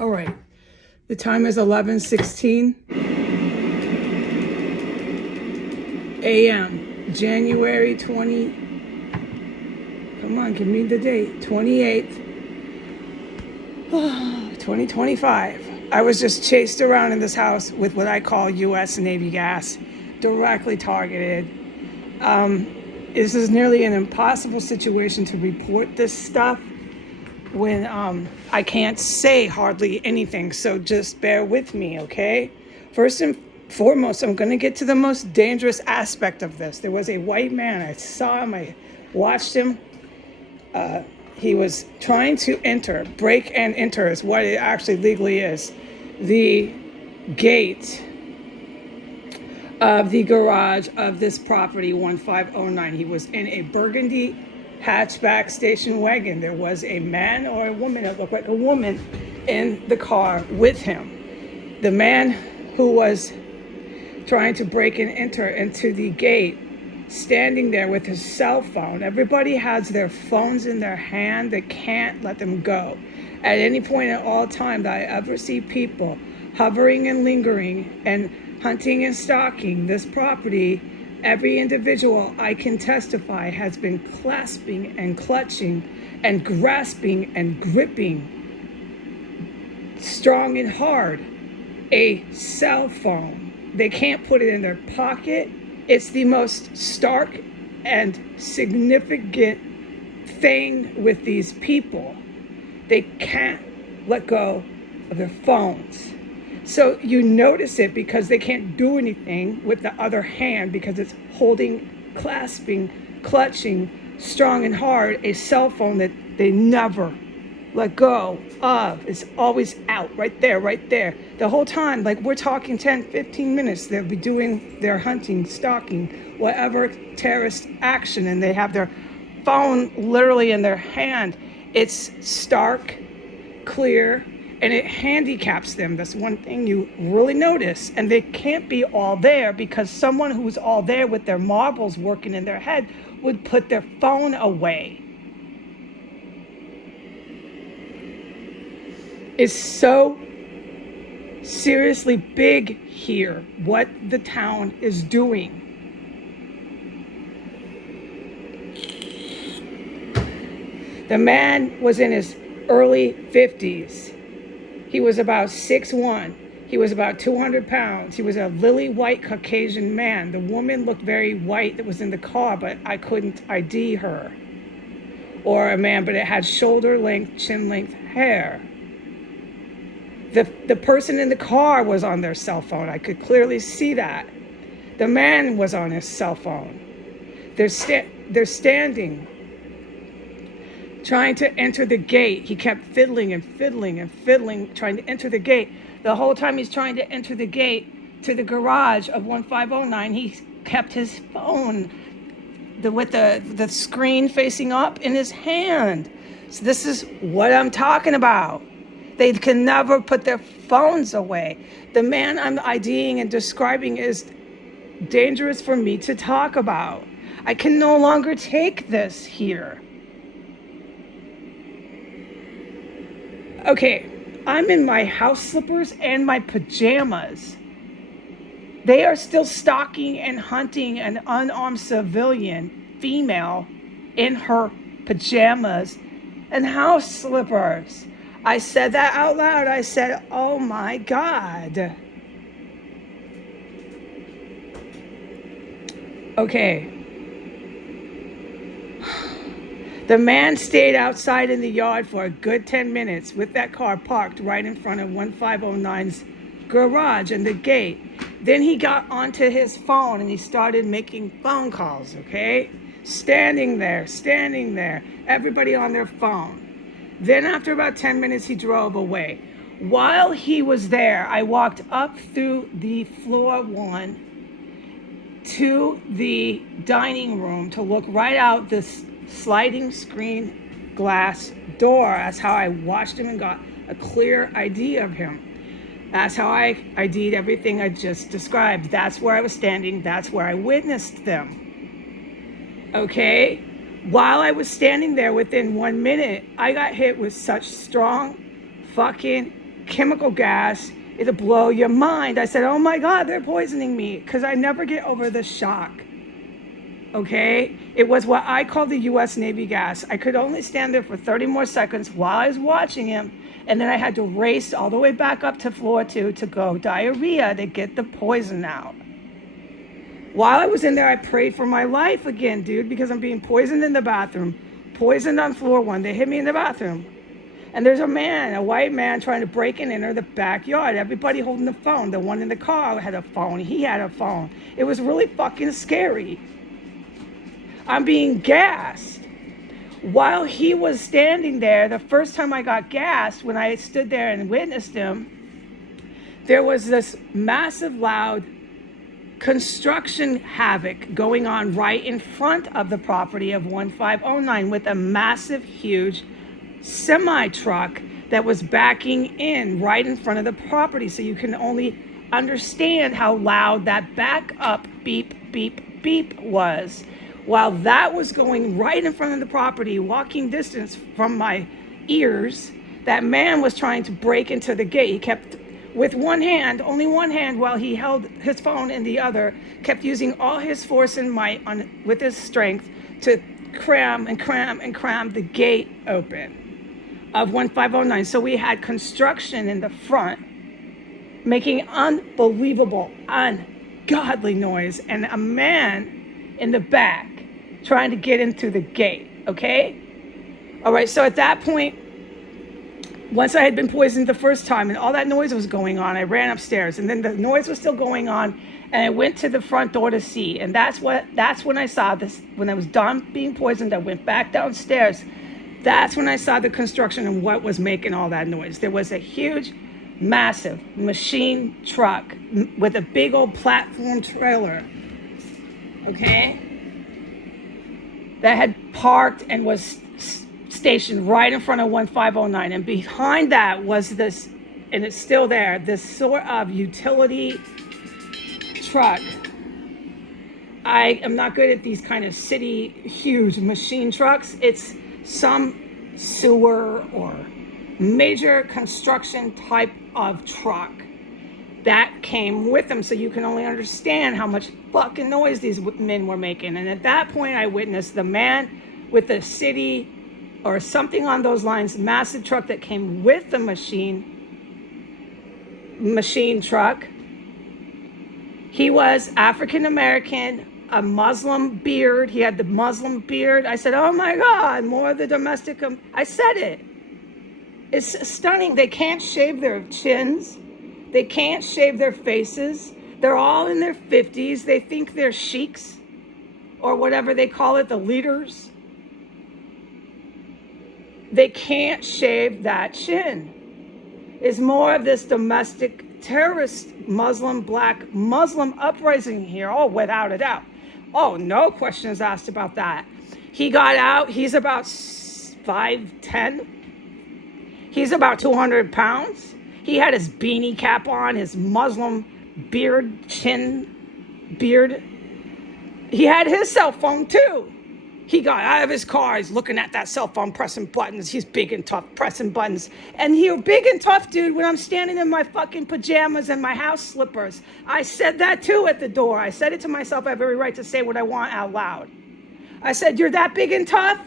All right. The time is 11:16 a.m. January 20. Come on, give me the date. 28th, 2025. I was just chased around in this house with what I call U.S. Navy gas, directly targeted. This is nearly an impossible situation to report this stuff when I can't say hardly anything, so just bear with me, okay? First and foremost, I'm going to get to the most dangerous aspect of this. There was a white man. I saw him. I watched him. He was trying to break and enter is what it actually legally is, the gate of the garage of this property, 1509. He was in a burgundy hatchback station wagon. There was a man or a woman, it looked like a woman, in the car with him. The man who was trying to break and enter into the gate, standing there with his cell phone. Everybody has their phones in their hand. They can't let them go. At any point at all time that I ever see people hovering and lingering and hunting and stalking this property, every individual I can testify has been clasping and clutching and grasping and gripping strong and hard a cell phone. They can't put it in their pocket. It's the most stark and significant thing with these people. They can't let go of their phones. So you notice it because they can't do anything with the other hand because it's holding, clasping, clutching, strong and hard, a cell phone that they never let go of. It's always out, right there. The whole time, like we're talking 10, 15 minutes, they'll be doing their hunting, stalking, whatever terrorist action, and they have their phone literally in their hand. It's stark, clear, and it handicaps them. That's one thing you really notice. And they can't be all there because someone who's all there with their marbles working in their head would put their phone away. It's so seriously big here what the town is doing. The man was in his early 50s. He was about 6'1". He was about 200 pounds. He was a lily white Caucasian man. The woman looked very white that was in the car, but I couldn't ID her. Or a man, but it had shoulder length, chin length hair. The person in the car was on their cell phone. I could clearly see that. The man was on his cell phone. They're standing, trying to enter the gate. He kept fiddling, trying to enter the gate. The whole time he's trying to enter the gate to the garage of 1509, he kept his phone with the screen facing up in his hand. So this is what I'm talking about. They can never put their phones away. The man I'm IDing and describing is dangerous for me to talk about. I can no longer take this here. Okay, I'm in my house slippers and my pajamas. They are still stalking and hunting an unarmed civilian female in her pajamas and house slippers. I said that out loud. I said, oh my God. Okay. The man stayed outside in the yard for a good 10 minutes with that car parked right in front of 1509's garage and the gate. Then he got onto his phone and he started making phone calls, okay? Standing there, everybody on their phone. Then after about 10 minutes, he drove away. While he was there, I walked up through the floor one to the dining room to look right out this sliding screen glass door. That's how I watched him and got a clear ID of him. That's how I ID'd everything I just described. That's where I was standing. That's where I witnessed them. Okay? While I was standing there within 1 minute, I got hit with such strong fucking chemical gas. It'll blow your mind. I said, oh my God, they're poisoning me, because I never get over the shock. Okay? It was what I call the U.S. Navy gas. I could only stand there for 30 more seconds while I was watching him, and then I had to race all the way back up to floor 2 to go diarrhea to get the poison out. While I was in there, I prayed for my life again, dude, because I'm being poisoned in the bathroom, poisoned on floor 1. They hit me in the bathroom. And there's a white man trying to break and enter the backyard. Everybody holding the phone. The one in the car had a phone. He had a phone. It was really fucking scary. I'm being gassed. While he was standing there, the first time I got gassed, when I stood there and witnessed him, there was this massive, loud construction havoc going on right in front of the property of 1509 with a massive, huge semi-truck that was backing in right in front of the property. So you can only understand how loud that back up beep, beep, beep was. While that was going right in front of the property, walking distance from my ears, that man was trying to break into the gate. He kept, with one hand, only one hand, while he held his phone in the other, kept using all his force and might with his strength to cram the gate open of 1509. So we had construction in the front, making unbelievable, ungodly noise, and a man in the back trying to get into the gate, okay? All right, so at that point, once I had been poisoned the first time and all that noise was going on, I ran upstairs, and then the noise was still going on, and I went to the front door to see, and that's when I saw this. When I was done being poisoned, I went back downstairs. That's when I saw the construction and what was making all that noise. There was a huge, massive machine truck with a big old platform trailer, okay, that had parked and was stationed right in front of 1509. And behind that was this, and it's still there, this sort of utility truck. I am not good at these kind of city huge machine trucks. It's some sewer or major construction type of truck that came with them, so you can only understand how much fucking noise these men were making. And at that point, I witnessed the man with the city or something on those lines, massive truck that came with the machine truck. He was African American, a Muslim beard. He had the Muslim beard. I said, oh my God, more of the domestic. I said it. It's stunning. They can't shave their chins. They can't shave their faces. They're all in their 50s. They think they're sheiks or whatever they call it, the leaders. They can't shave that chin. It's more of this domestic terrorist Muslim, black Muslim uprising here. Oh, without a doubt. Oh, no questions asked about that. He got out. He's about 5'10". He's about 200 pounds. He had his beanie cap on, his Muslim beard. He had his cell phone too. He got out of his car. He's looking at that cell phone, pressing buttons. He's big and tough, pressing buttons. And you're big and tough, dude, when I'm standing in my fucking pajamas and my house slippers. I said that too at the door. I said it to myself. I have every right to say what I want out loud. I said, you're that big and tough?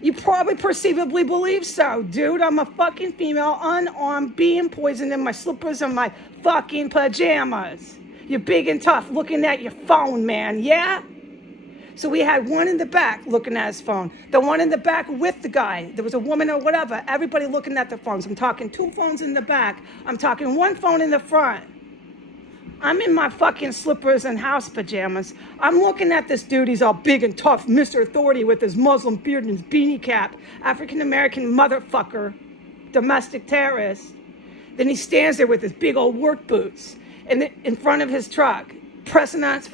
You probably perceivably believe so, dude. I'm a fucking female, unarmed, being poisoned in my slippers and my fucking pajamas. You're big and tough, looking at your phone, man, yeah? So we had one in the back looking at his phone. The one in the back with the guy. There was a woman or whatever. Everybody looking at their phones. I'm talking 2 phones in the back. I'm talking 1 phone in the front. I'm in my fucking slippers and house pajamas. I'm looking at this dude. He's all big and tough, Mr. Authority with his Muslim beard and his beanie cap. African-American motherfucker, domestic terrorist. Then he stands there with his big old work boots and in front of his truck, pressing on his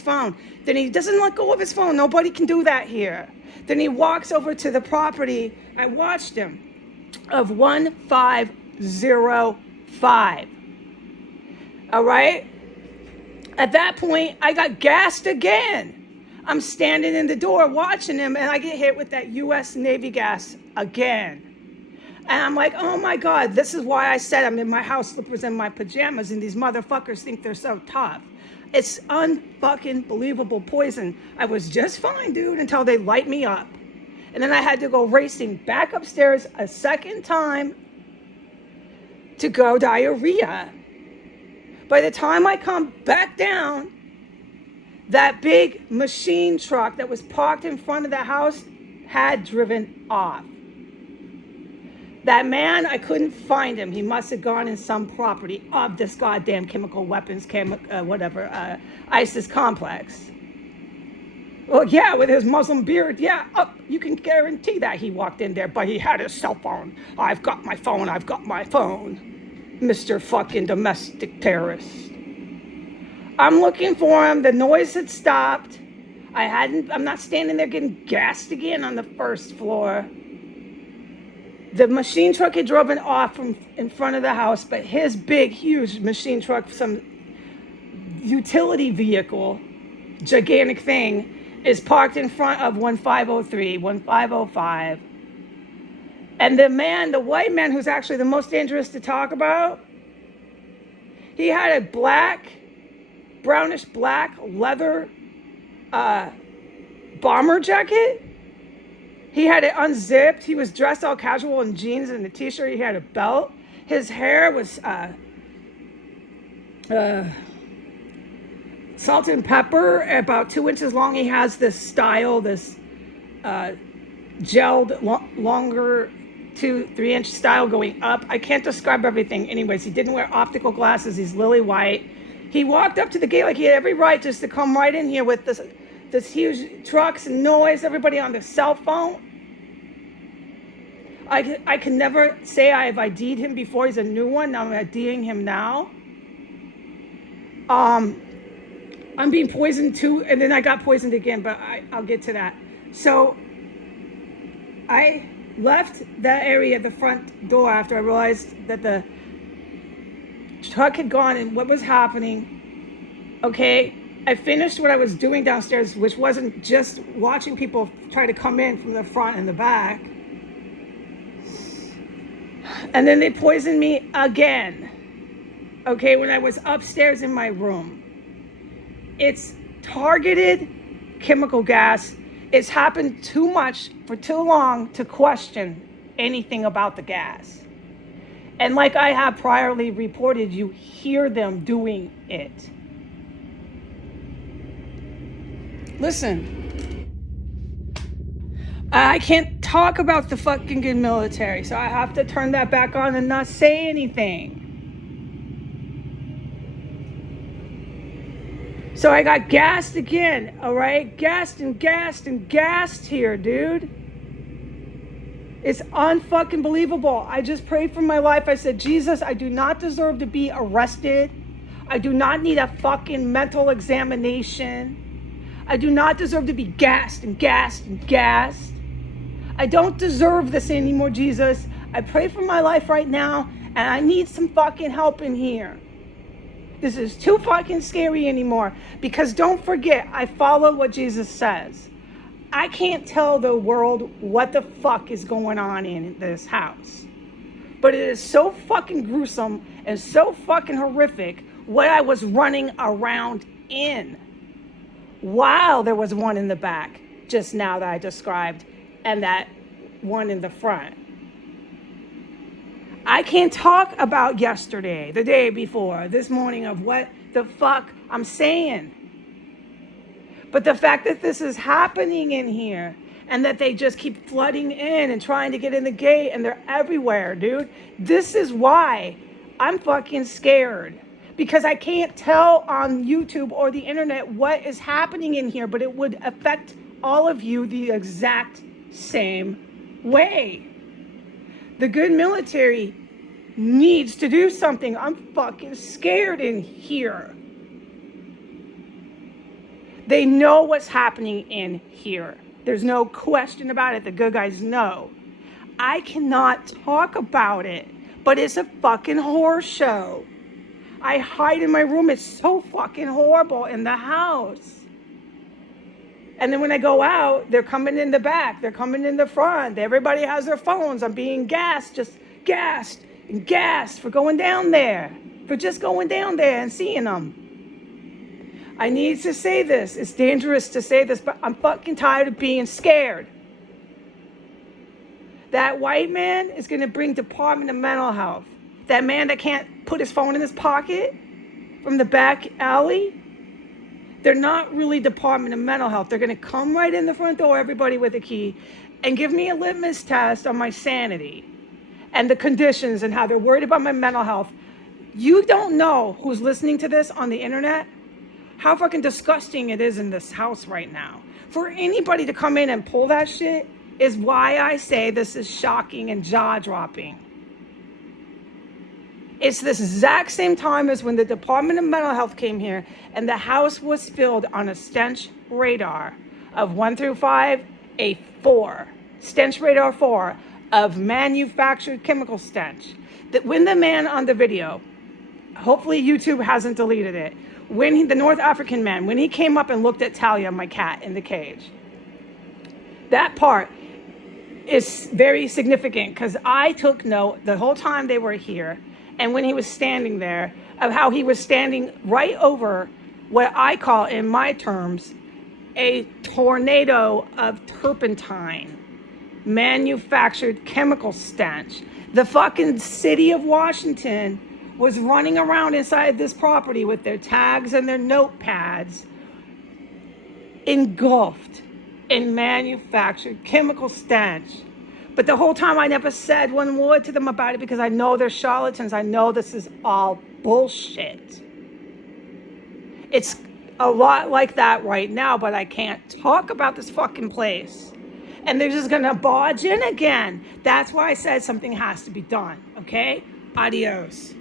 phone. Then he doesn't let go of his phone. Nobody can do that here. Then he walks over to the property. I watched him, of 1505. All right? At that point, I got gassed again. I'm standing in the door watching him, and I get hit with that U.S. Navy gas again. And I'm like, oh my God, this is why I said I'm in my house slippers and my pajamas, and these motherfuckers think they're so tough. It's unfucking believable poison. I was just fine, dude, until they light me up. And then I had to go racing back upstairs a second time to go diarrhea. By the time I come back down, that big machine truck that was parked in front of the house had driven off. That man, I couldn't find him. He must have gone in some property of this goddamn chemical weapons, ISIS complex. Well, yeah, with his Muslim beard, yeah, you can guarantee that he walked in there, but he had his cell phone. I've got my phone, Mr. fucking domestic terrorist. I'm looking for him. The noise had stopped. I'm not standing there getting gassed again on the first floor. The machine truck had driven off from in front of the house, but his big, huge machine truck, some utility vehicle, gigantic thing, is parked in front of 1503, 1505. And the white man who's actually the most dangerous to talk about, he had a brownish black leather bomber jacket. He had it unzipped. He was dressed all casual in jeans and a t-shirt. He had a belt. His hair was salt and pepper, about 2 inches long. He has this style, this gelled, longer 2-3 inch style going up. I can't describe everything. Anyways, he didn't wear optical glasses. He's lily white. He walked up to the gate like he had every right just to come right in here with this huge trucks and noise, everybody on their cell phone. I can never say I've ID'd him before. He's a new one. Now I'm IDing him now. I'm being poisoned too, and then I got poisoned again, but I'll get to that. So I left that area, the front door, after I realized that the truck had gone and what was happening. Okay, I finished what I was doing downstairs, which wasn't just watching people try to come in from the front and the back. And then they poisoned me again. Okay, when I was upstairs in my room. It's targeted chemical gas. It's happened too much for too long to question anything about the gas. And like I have priorly reported, you hear them doing it. Listen, I can't talk about the fucking good military, so I have to turn that back on and not say anything. So I got gassed again, all right? Gassed here, dude. It's unfucking believable. I just prayed for my life. I said, Jesus, I do not deserve to be arrested. I do not need a fucking mental examination. I do not deserve to be gassed. I don't deserve this anymore, Jesus. I pray for my life right now, and I need some fucking help in here. This is too fucking scary anymore. Because don't forget, I follow what Jesus says. I can't tell the world what the fuck is going on in this house. But it is so fucking gruesome and so fucking horrific what I was running around in. While there was one in the back just now that I described, and that one in the front. I can't talk about yesterday, the day before, this morning, of what the fuck I'm saying. But the fact that this is happening in here and that they just keep flooding in and trying to get in the gate and they're everywhere, dude. This is why I'm fucking scared. Because I can't tell on YouTube or the internet what is happening in here, but it would affect all of you the exact same way. The good military needs to do something. I'm fucking scared in here. They know what's happening in here. There's no question about it. The good guys know. I cannot talk about it, but it's a fucking horror show. I hide in my room. It's so fucking horrible in the house. And then when I go out, they're coming in the back. They're coming in the front. Everybody has their phones. I'm being gassed, just gassed and gassed for going down there, for just going down there and seeing them. I need to say this. It's dangerous to say this, but I'm fucking tired of being scared. That white man is going to bring Department of Mental Health. That man that can't put his phone in his pocket from the back alley, they're not really Department of Mental Health. They're going to come right in the front door, everybody with a key, and give me a litmus test on my sanity and the conditions and how they're worried about my mental health. You don't know who's listening to this on the internet how fucking disgusting it is in this house right now. For anybody to come in and pull that shit is why I say this is shocking and jaw-dropping. It's this exact same time as when the Department of Mental Health came here and the house was filled on a stench radar of 1 through 5, a 4. Stench radar 4 of manufactured chemical stench. That when the man on the video, hopefully YouTube hasn't deleted it, when the North African man, when he came up and looked at Talia, my cat, in the cage, that part is very significant because I took note the whole time they were here. And when he was standing there, of how he was standing right over what I call, in my terms, a tornado of turpentine, manufactured chemical stench. The fucking city of Washington was running around inside this property with their tags and their notepads, engulfed in manufactured chemical stench. But the whole time I never said one word to them about it because I know they're charlatans. I know this is all bullshit. It's a lot like that right now, but I can't talk about this fucking place. And they're just gonna barge in again. That's why I said something has to be done, okay? Adios.